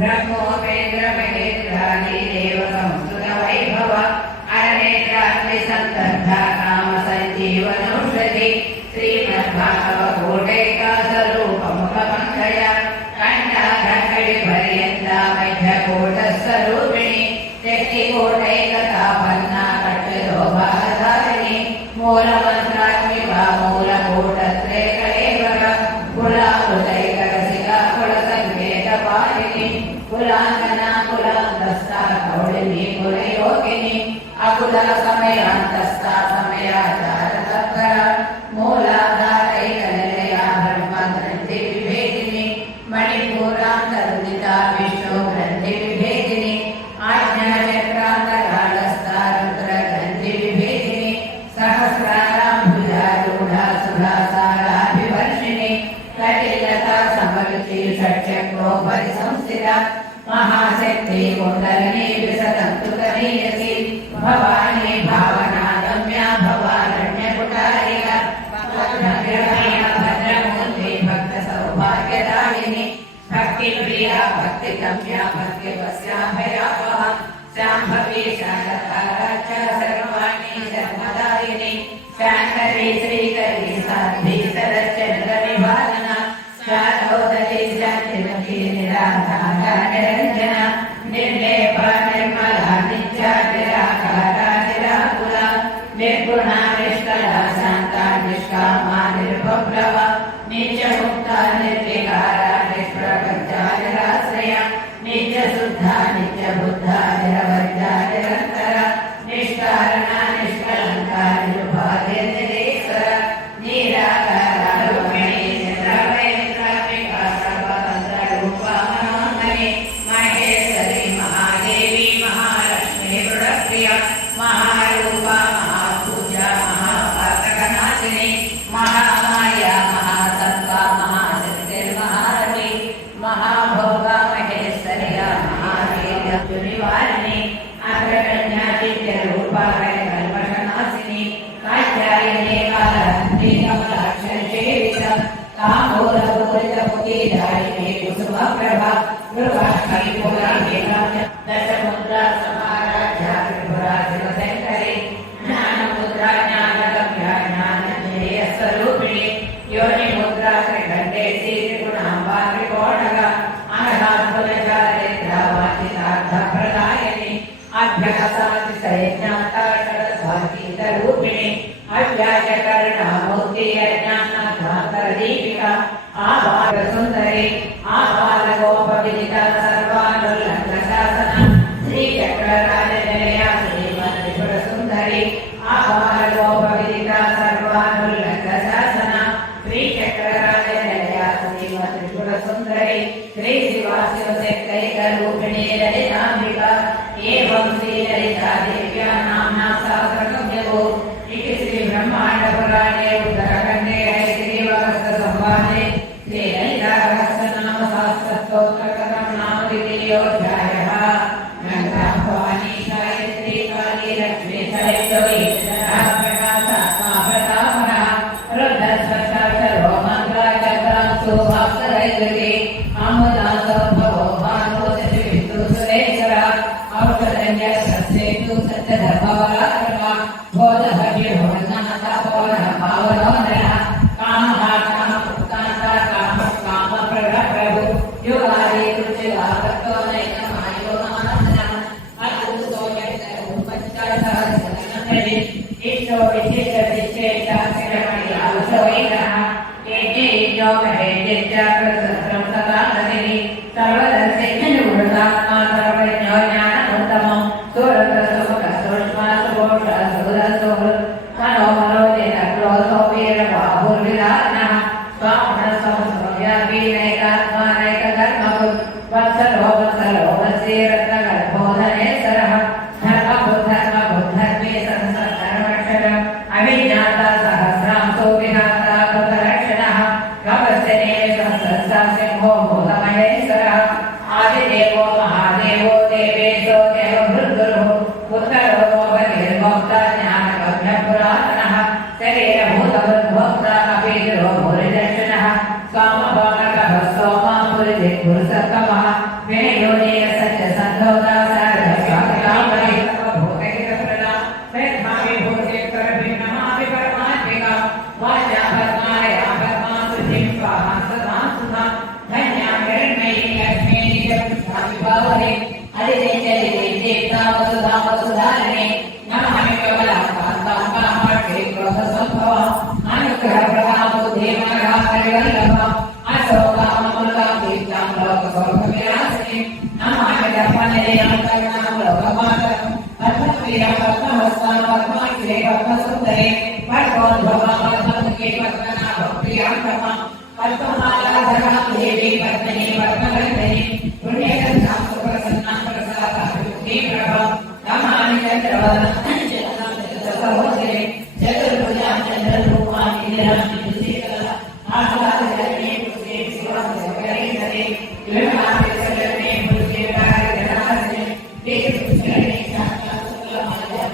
ब्रह्मोपेन्द्रमहेन्द्रादि देव संस्कृत वैभव अरनेत्राग्नि संतर्धा काम संजीवनौषधि श्रीमद्भागवतोटैकासरूपमुखमङ्गय कण्ठाघङ्कणि पर्यन्ता मध्यकोटस्वरूपिणि शक्तिकोटैकतापन्ना कट्टलोभाधारिणि मूलमन्त्रात्मिका मूलकोटत्रयकलेवर कुलाकृतैकरसिका कुलसङ्केतपालिनि कुलाङ्गना कुलान्तस्था कौलिनी कुलयोगिनि अकुला समयान्तस्था समयाचारतत्परा मूलाधारैकनिलया ब्रह्मग्रन्थिविभेदिनि मणिपूरान्तर्दिता विष्णुग्रन्थिविभेदिनि आज्ञाचक्रान्तरालस्था रुद्रग्रन्थिविभेदिनि सहस्राराम्भुजारूढा सुधासाराभिवर्षिणि कटिलता समरुचि षट्चक्रोपरिसंस्थिता महाशक्ति कुण्डलिनी विसदन्तुतनीयसी भवानी भावना गम्या भवारण्यकुटारिका भद्रग्रहया भद्रमूर्ति भक्त सौभाग्यदायिनी भक्तिप्रिया भक्तिगम्या भक्तिवस्याभयापहा शाम्भवी शारदाराध्या सर्वाणि धर्मदायिनी शाकरी श्रीकरी साध्वी सरच्चन्द्रनिवारणा शारदोदरी शान्तिमती निराधारा निरञ्जना निर्लेपा निर्मला नित्या निराकारा निराकुला निर्गुणा निष्कला शान्ता निष्कामा निर्भवप्लवा नित्यमुक्ता निर्विकारा निष्प्रपञ्चा निराश्रया नित्यशुद्धा नित्यबुद्धा निरवद्या निरन्तरा निष्कारणा निष्कलङ्का निर्भाग्य निरेश्वरा निराकारा रूपिणी निरावयत्रात्मिका सर्वतन्त्ररूपा मनोन्मनी महेश्वरी महादेवी महालक्ष्मी वृणप्रिया महारूपा महापूजा महापातकनाशिनी महामाया महासत्ता महाशक्तिर्महारवी महाभोगा महेश्वर्या महावीर्यनिवारिणी अग्रगण्यादित्यरूपा कल्पनाशिनी कात्यायनी कालहन्त्री कमलाक्षरसेविता कामोलपूरितमुखीधारिणी कुसुमप्रभा मृगाक्षरिपुराणिका दशमुद्रा समाराध्या त्रिपुरा शिवशङ्करी ज्ञानमुद्रा ज्ञानगम्या ज्ञानञ्जयस्वरूपिणी योनिमुद्रा त्रिखण्डेशी त्रिगुणाम्बा त्रिकोणगा अनघात्पुरचारिद्रा वाचितार्थप्रदायिनी अभ्यासातिशयज्ञाता षडसागीतरूपिणी अव्याजकर्णामूर्ति अज्ञानार्थदीपिका आबालसुन्दरी आबालगोपविदिता सर्वानुल्लङ्घशासना श्रीचक्रराजनिलया श्रीमत्त्रिपुरसुन्दरी आबालगोपविदिता सर्वानुल्लङ्घशासना श्रीचक्रराजनिलया श्रीमत्त्रिपुरसुन्दरी श्रीशिवाशिवशक्तैकरूपिणी ललिताम्बिका एवं श्रीललिता देव्या नाम्ना सहस्रकव्यवो इति श्रीब्रह्माण्डपुराणे उत्तरखण्डे हयग्रीवहस्तसंवादे श्रीललितासहस्रनामसहस्रस्तोत्रकथं नाम द्वितीयोऽध्यायः। गङ्गा भवानी गायत्री काली लक्ष्मी सरस्वती प्रकाशात्मा प्रतापनः रुद्रस्वच्छाक्षरो मन्त्रा चक्रांशु भास्करैर्वती अमुदासोद्भवो भानो शशिबिन्दुसुरेश्वरः औषधन्यसस्येतु सत्यधर्मपराक्रमः बोधहव्यभवन्नाथापवनः पावनो नरः कामः कामपुत्तान्ता कामः कामप्रभु युगादि कृचिलाभक्तो नैकमायो मानसनः अद्भुतो यत्तरूपञ्चसहस्रनन्दि इष्टो विचित्रविशेषाक्षरमणिलाभसोयिनः एकेयो महेन्द्रजागृतसहस्रं सदा नदिनि सर्वदर्शेन्द्रनिवृतात्मा सर्वज्ञो ज्ञानमुत्तमो सुरतसुमुखसुष्मासुघोषसुरसुहृत् मनोमनोदिनक्रोधो वीरबाहुर्विरानः स्वात्मनसंस्व्यापीनैकात्मा नैकधर्मभुत् वत्सलो वत्सलो वत्सीरत्नगर्भोधनेश्वरः धर्मबुद्धर्मबुद्धर्मे संसत्कर्मक्षरम् अभिज्ञाता सहस्रांशो विहाता कृतरक्षणः कवचने संसत्सा सिंहो भूतमहेश्वरः आदिदेवो महादेवो देवेशो देवभृद्गुरुः उत्तरो निर्भोक्ता ज्ञानगम्यपुरातनः शरीरभूतभृद्भोक्ता कपीन्द्रो भूरिदक्षिणः सोमभौमकः सोमापुरिदिग्गुरुसत्तमः सत्य संधोदा सारदा स्वागता परितव भूतहित प्रदा मेधावी भूतेश्वर भिन्नमापि परमात्मिका वाचा पद्माया पद्मा सुधिं स्वाहा सदा सुधा धन्या हिरण्मयी लक्ष्मी निजपुष्पामि भावने अधिदेचलिते चेता वसुधा वसुधारिणे नमामि कमलां कान्तां कामाक्षीं क्रोधसम्भवा अनुग्रहप्रदा बुद्धिमगा परिवल्लभा अशोकाममृतां दीप्तां लोकसौख्यविलासिनीं नमामि दर्पणनिलयां करुणां लोकमातरं पद्मप्रियां पद्महस्तां पद्माक्षीं पद्मसुन्दरीं पद्मोद्भवां पद्ममुखीं पद्मनाभप्रियां रमां पद्ममालाधरां देवीं पद्मिनीं पद्मगन्धिनीं पुण्यगन्धां सुप्रसन्नां प्रसादाभिवृद्धिं प्रभां नमामि चन्द्रवदनां चतुर्सहोदरीं चतुर्भुजां चन्द्ररूपां निधिरां निधिकला आह्लादजननीं पुष्टिं शिवां जगदीशनीं विरमामि सजनीं पुष्टिं वारिजनासिनीं दीर्घपुष्करिणीं शान्तां शुक्लमाल्यं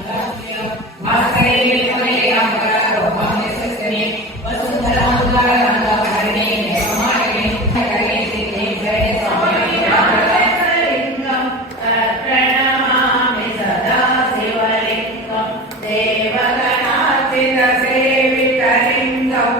भास्करीं कमलीयां करारोहां यशस्विनीं वसुन्धरां उदारकान्तां हेममालिनीं सकलीं सिद्धिं जय स्वामी रामलिङ्गं प्रणमामि सदा शिवलिङ्गं देवगणार्चितसेवितलिङ्गं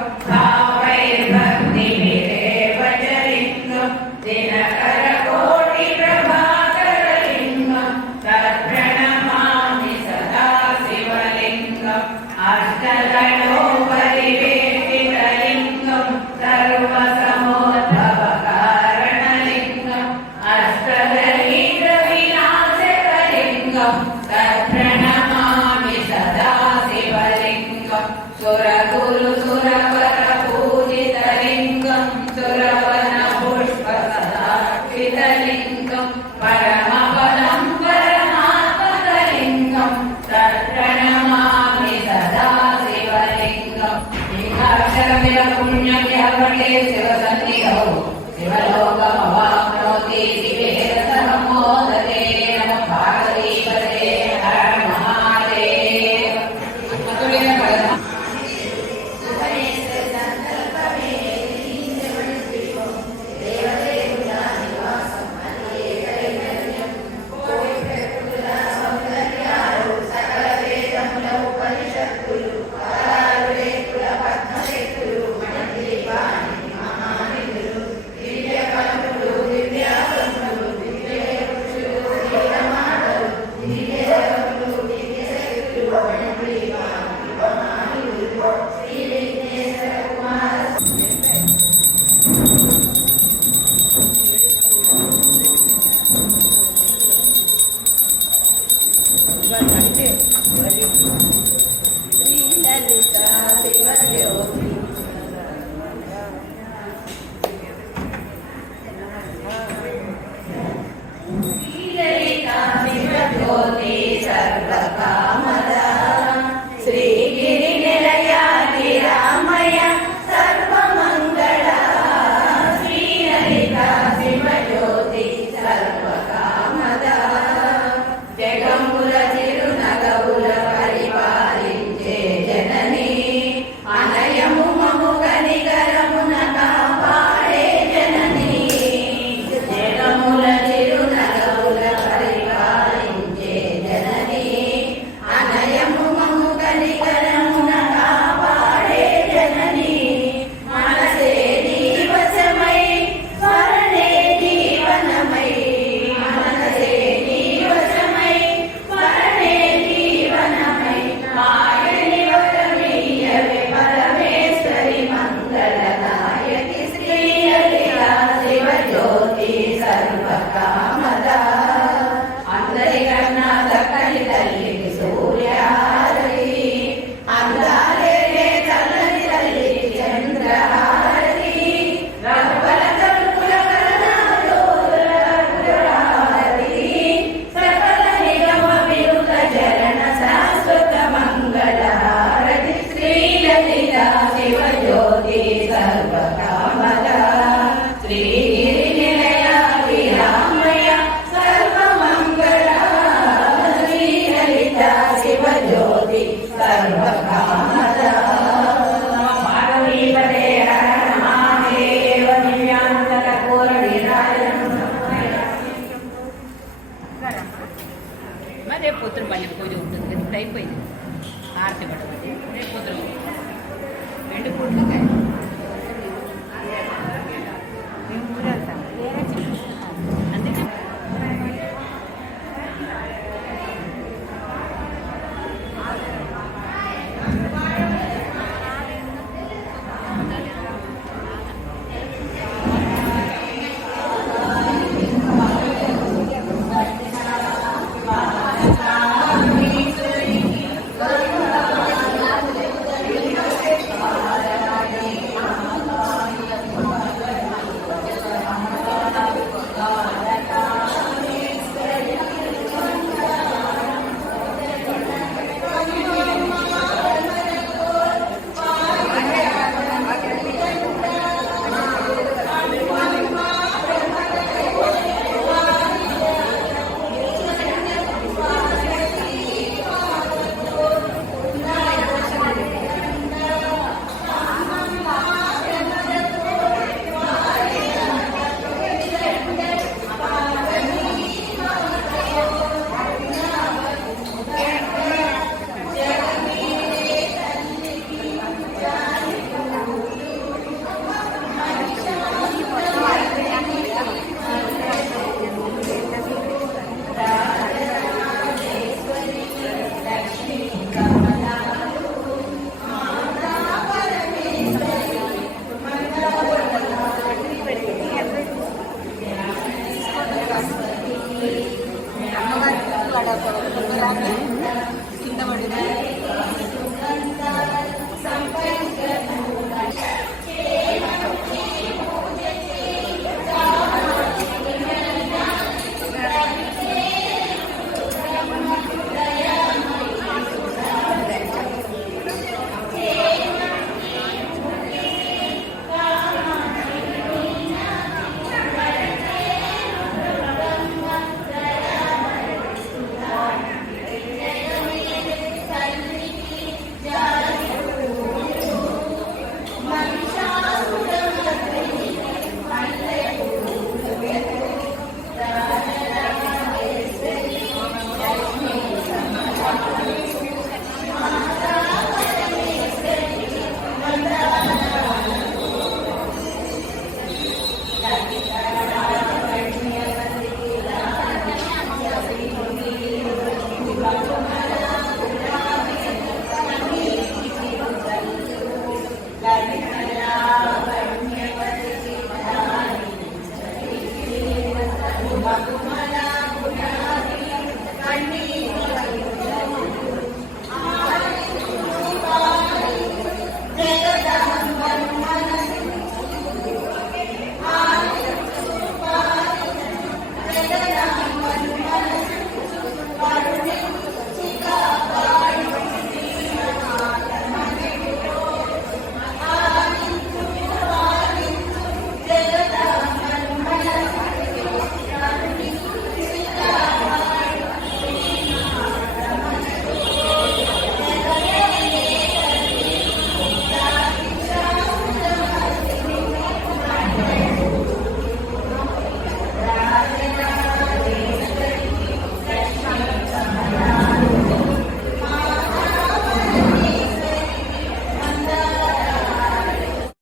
भावैर्भक्तिभिरेव च लिङ्गं दिनकरकोटिप्रभाकरलिङ्गं तत्प्रणमामि सदा शिवलिङ्गम् अष्टगणोपरिवेष्टितलिङ्गं सर्वसमोद्भवकारणलिङ्गम् अष्टदलीन्द्रविनाशकलिङ्गं तत्प्रणमामि सदा शिवलिङ्गम् सुरगुरु सुरपरपूजितलिङ्गं सुरवनपुष्पसदार्पितलिङ्गं परमपदं परमात्मकलिङ्गं तत्प्रणमामि सदा शिवलिङ्गम् पुण्यव्यपटे शिवसन्निधौ शिवलोकमवाप्नोति शिवेन सह मोदते नमः पार्वतीपते हर महादेव పొద్దున పల్లె పూజ ఉంటుంది కదా, ఇప్పుడు అయిపోయింది. ఆరతి పడవాలి రేపు పొద్దున 2 పూటలు మేము ఊరెళ్తాం అందుకే కింద పడిన